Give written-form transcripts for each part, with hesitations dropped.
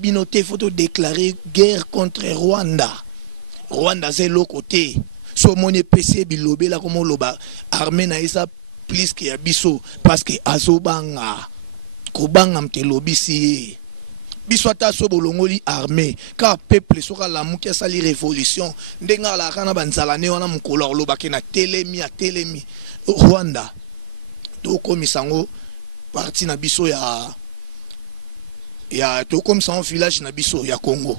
Binoté faut déclarer guerre contre Rwanda. Rwanda c'est l'autre côté. So mon PC bilobé là comme loba armée na isa plus que biso parce que azobanga kobanga mte lobi si biso ta so bolongoli armée car peuple soka la mukia sali révolution ndenga la kana banzala ne wana mukolo loba ke na telemi Rwanda to komisango parti na biso ya to komisango village na biso ya Congo.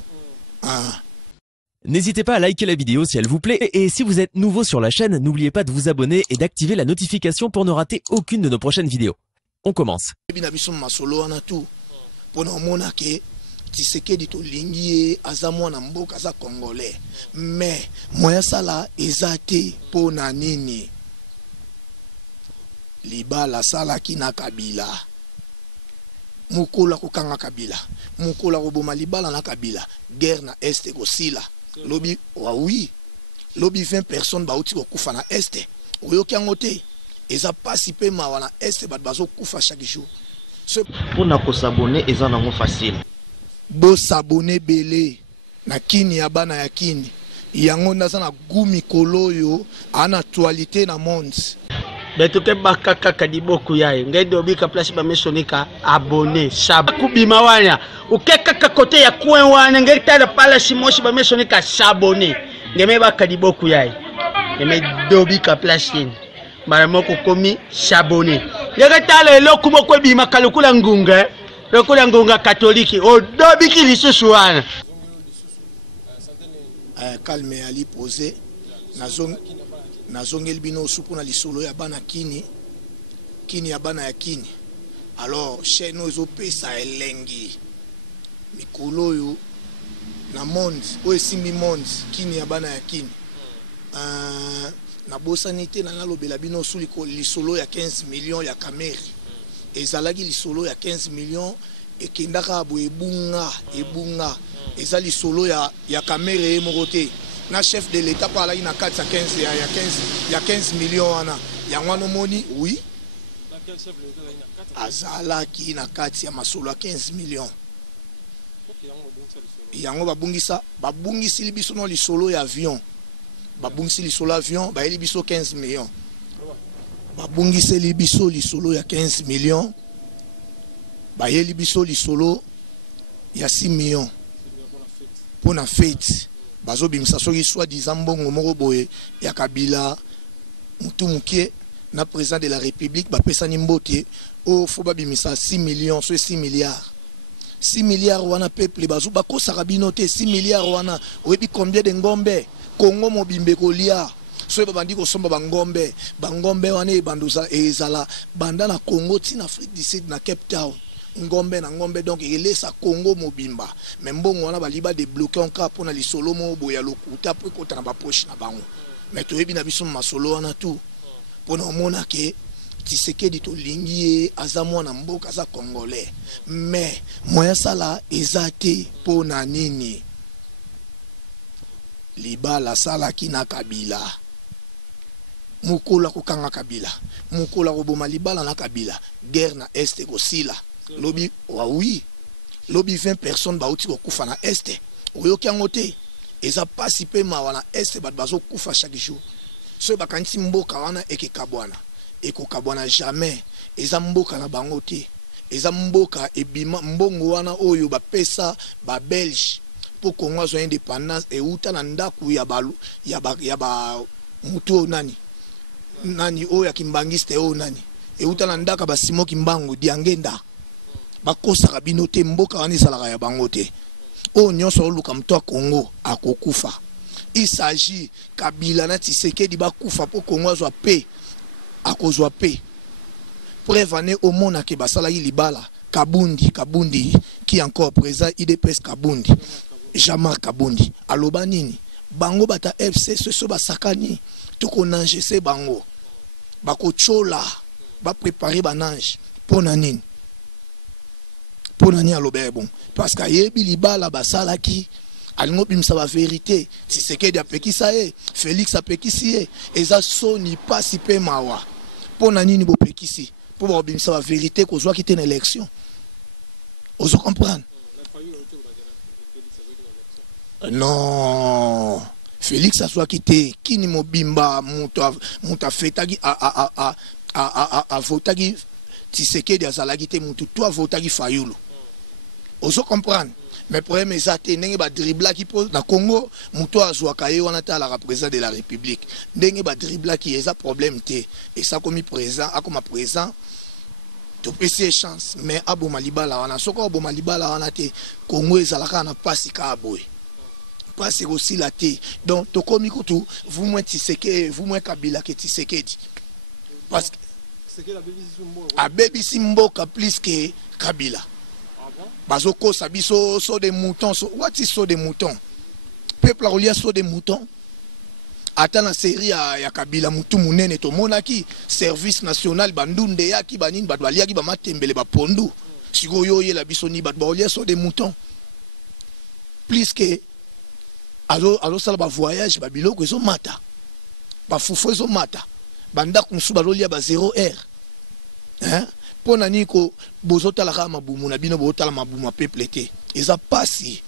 N'hésitez pas à liker la vidéo si elle vous plaît et si vous êtes nouveau sur la chaîne, n'oubliez pas de vous abonner et d'activer la notification pour ne rater aucune de nos prochaines vidéos. On commence. Tshisekedi to lingi azamwa na mboka za congolais mais moya sala ezate pona nini libala sala kina Kabila mukola kokanga Kabila mukola koboma libala na Kabila guerre na este kosila lobi wa oui lobi 20 personnes bauti kokufa na este oyoki yango te eza pasi pe mawa na este bat bazo kufa chaque jour pour na ko s'abonner eza nango facile bo s'abonner belé na kini ya bana ya kini yango naza na gumi koloyo ana actualité na monde beto ke bakaka kadiboku yae ngede obika place ba mesonika abonné sab kubima wana ukeka kote ya kwen wana ngede tala pala simoshi ba mesonika s'abonner ngeme bakadiboku yae ngeme dobika place yin mara moko komi s'abonner ngede tala eloko moko bima kalukula ngunga lokula ngunga katoliki odobiki lisusu wana calme ali posé nazongeli bino supu na lisolo ya bana kini ya bana ya kini alors chaîne ozo pesa elengi mikolo yo na monde o esimbi monde kini ya bana ya kini na bosanité na lobela bino suliko lisolo ya 15 millions ya kameri ezalaki lisolo ya 15 millions ekendaka abo ebunga eza lisolo ya kamere moko te na chef de l'état par na kati ya 15 millions wana yango wana moni oui azalaki na kati ya masolo ya 15 millions yango babungisi libiso no lisolo ya avion babungisi lisolo avion bayeli biso 15 millions babungisi libiso lisolo ya 15 millions bayeli biso lisolo ya 6 millions pour na fête bazo bimisa soki soit disant mbongo moko boye ya Kabila mutu mukie na président de la République ba pesa ni mbote o fo ba bimisa 6 millions so 6 milliards wana peuple bazo ba kosaka bino te 6 milliards wana oyebi combien de ngombe Congo mobimbe kolia so ba bandi ko somba bangombe wana e banduza ezala banda na Congo tina Afrique du Sud na Cape Town ngombe na ngombe donc elesa Congo mobimba mais mbongo wana baliba débloquer encore pour na lisolo mo boya lokuta pour kota na ba poche na bango mais toyebi na biso masolo wana tout pour na mona ke Tshisekedi to lingi azamwa na mboka za congolais mais moya sala ezate pona nini libala sala kina Kabila mukola kokanga Kabila mukola koboma libala na Kabila guerre na este kosila lobi wa oui lobi 20 personnes bauti kokufa na este oyoki yango te eza pasi pe mawa na este bat bazo kufa chaque jour so bakanisi mboka wana ekokabwana jamais eza mboka na bango te eza mboka ebima mbongo wana oyo bapesa ba Belge pour Congo zo indépendance euta na ndaku ya ba mutu nani oyo ya kimbangiste oyo nani euta na ndaka ba Simo Kimbangu diangenda bakosaka bino te mboka wana ezalaka ya bango te oyo nyonso oluka mto ya Congo akokufa il s'agit Kabila na Tshisekedi bakufa po Congo azwa pe akozwa pe preuve ane omona ke basalaki libala Kabundi qui encore présent IDPS Kabundi Jamar Kabundi aloba nini bango bata FC so basakani toko nanje se bango bakochola ba préparer banange pona nini aloba bon parce que yebi libala basalaki alingo bimisa ba vérité Tshisekedi apekisa ye Félix apekisi ye eza soni pasi pe mawa pona nini bo pekisi pour ba bimisa ba vérité ko zwa kite na élection ozo comprendre Non. Félix a soit quitté. Qui ni mobimba monta fetagi a votagi Tshisekedi a zalagi te mutu toi votagi Fayulu. Oso comprendre. Mais problème est que ndenge ba dribla qui pose na Congo mutu azwaka ye wana ta la président de la République. Ndenge ba dribla qui est ça problème te et ça comme président a comme président to pese chance mais abo malibala wana soko abo malibala wana te Congo ezalaka na pasi ka aboy. Pasi aussi la te. Donc to komi kutu vous moins Tshisekedi vous moins Kabila que Tshisekedi. Parce que a baby simboka plus que Kabila. Bazoko sabiso so des moutons. What is so des moutons? Peuple a so des moutons. Attends la série ya Kabila mutu munene to monaki service national bandunde ya ki banin badwalia ki bamatembele ba pondu. Siko yo ye la bisoni badwalia so des moutons. Plus que alors ça ba voyage ba biloko zo mata. Ba fufo zo mata. Banda kunsu balolia ba 0 heure. Hein? Pona niko bozota la mabumu na bino bozota la mabumu peuple te. Eza pasi.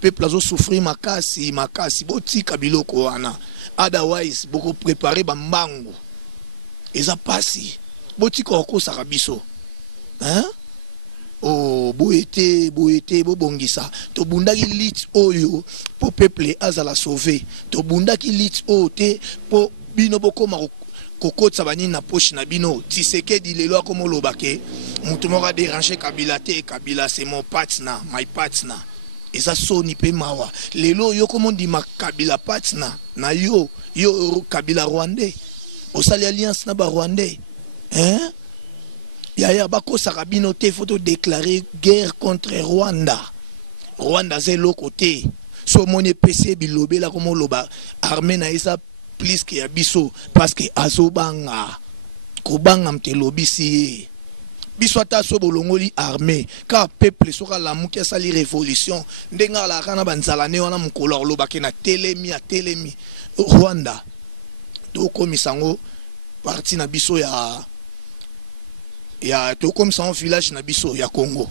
Peuple azo souffrir makasi boti kabiloko wana. Otherwise boko préparer ba mbangu. Eza pasi. Boti ko sarabiso. Hein? Oh boete bobongisa. To bundaki lit oyo po peuple azala sauver. To bundaki lit o te po bino boko mako Koko Tsabani na poche na bino Tshisekedi lelo comme lobake mutu moko déranger Kabila te Kabila c'est mon partner my partner et ça soni pe mawa lelo yo comme dit ma Kabila partner na yo Kabila rwandais osali alliance na ba rwandais hein ya bako sarabino te faut déclarer guerre contre Rwanda c'est l'autre côté so moni PC bilobela comme loba armée na isa plus que biso parce que azobanga kobanga mtelobisi biso ata so bolongoli armée car peuple soka la mukia sali révolution ndenga la kana banzala ne wana mukolo lobake na telemi Rwanda to komisango parti na biso ya to komisango village na biso ya Congo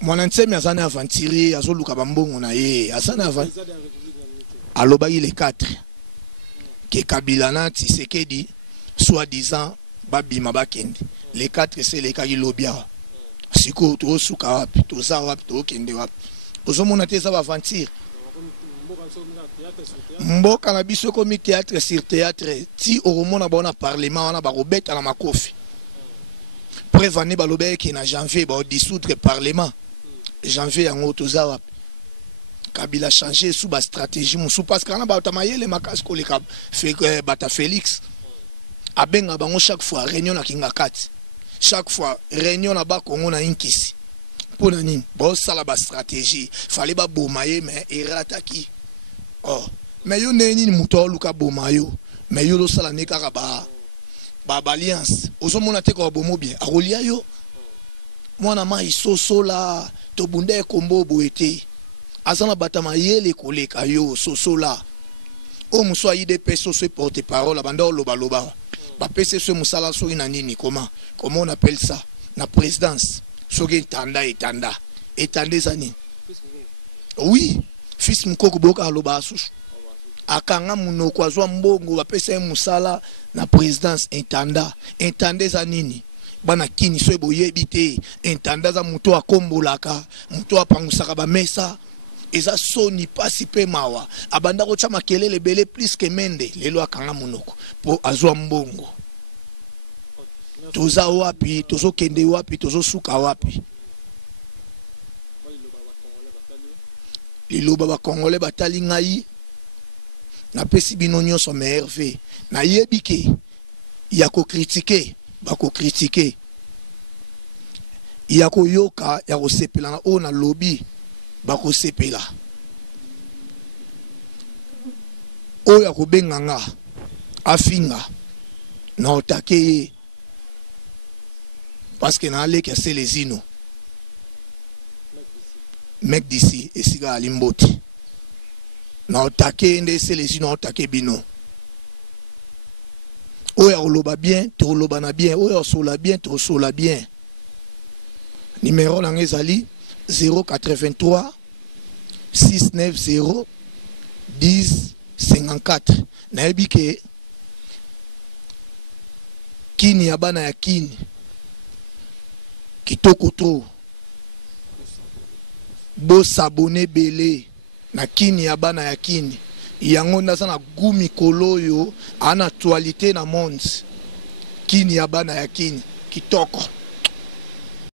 Mwana nsemi azane aventurier azoluka bambongo na ye azane aventurier aloba il est 4 que Kabila na Tshisekedi soi-disant babima bakende les 4 c'est les kagi lobia siko to suka wapi to za wapi to kende wapi ozomona te za aventure mboka na biso komi théâtre sur théâtre ti oromona bona parlement wana ba robeta na makofi prévane balobe ki na janvier ba dissoudre parlement janvier yango to za wapi Kabila changé sous ba stratégie musu parce que na ba tamayele makas ko le kab fait bata Félix abenga bango chaque fois réunion na Kingakati chaque fois réunion na ba Congo na inkisi pona nini ba sala ba stratégie fallait ba bomaye mais erataki oh mais yo neni muto luka bomayo mais yo lo sala ne kaka ba alliance ozomona te ko bomo bien arolia yo mwana ma isoso la to bunde kombo boete azana batama yele koleka yo sosola o muswa ide peso se porte parole banda loba ba pese ce musala so ina nini comment on appelle ça na présidence so ge etanda zani oui fils mukoko boka loba susu akanga munoko azwa mbongo ba pese musala na présidence entanda zanini bana kini so boyebi te entanda za muto akombolaka muto apangusaka ba mesa eza soni pasi pe mawa abanda ko chama kelele bele plus que mende lelo akanga munoko po azwa mbongo toza wapi tozo kende wapi tozo suka wapi liloba ba congolais batali ngai na pesi bino nyonso merve na yebike ya ko critiquer bako critiquer ya ko yoka ya ko sepela na ona lobby bako sepela o ya ko benganga afinga na otake parce que na ale ke selezino mec d'ici esiga alimboti na otake nde selezino otake bino o ya oloba bien to oloba na bien o ya sola bien to sola bien numéro na ezali 083 690 1054. Nayebi ke kini ya bana ya kini kitoko to bo s'abonner belé na kini ya bana ya kini yango ndaza na gumi koloyo ana actualité na monde kini ya bana ya kini kitoko.